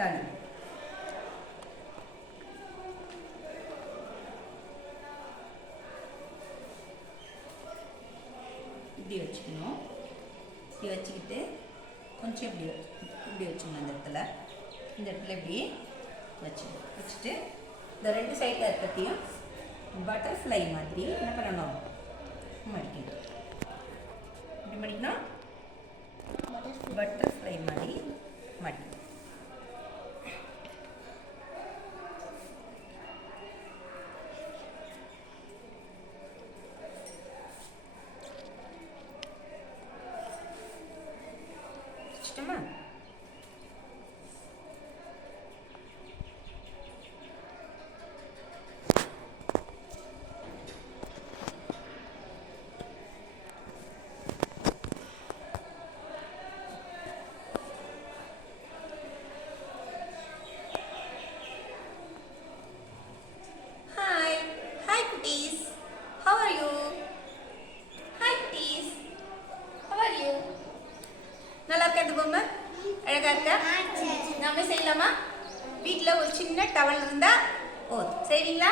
தனி. இப்படி வச்சுக்கணும். இப்படி வச்சுக்கிட்டு கொஞ்சம் இப்படி வச்சுக்கணும். இந்த இடத்துல இப்படி வச்சுட்டு இந்த ரெண்டு சைடில் இருக்கிறதையும் பட்டர்ஃப்ளை மாதிரி என்ன பண்ணணும், மடிக்கணும். இப்படி மடிக்கணும், பட்டர்ஃப்ளை மாதிரி மடிக்கணும். வச்சுட்டோமா? நல்லா இருக்கா இந்த பொம்மை? அழகா இருக்கா? நாம செய்யலாமா? வீட்டில் ஒரு சின்ன டவல் இருந்தா செய்வீங்களா?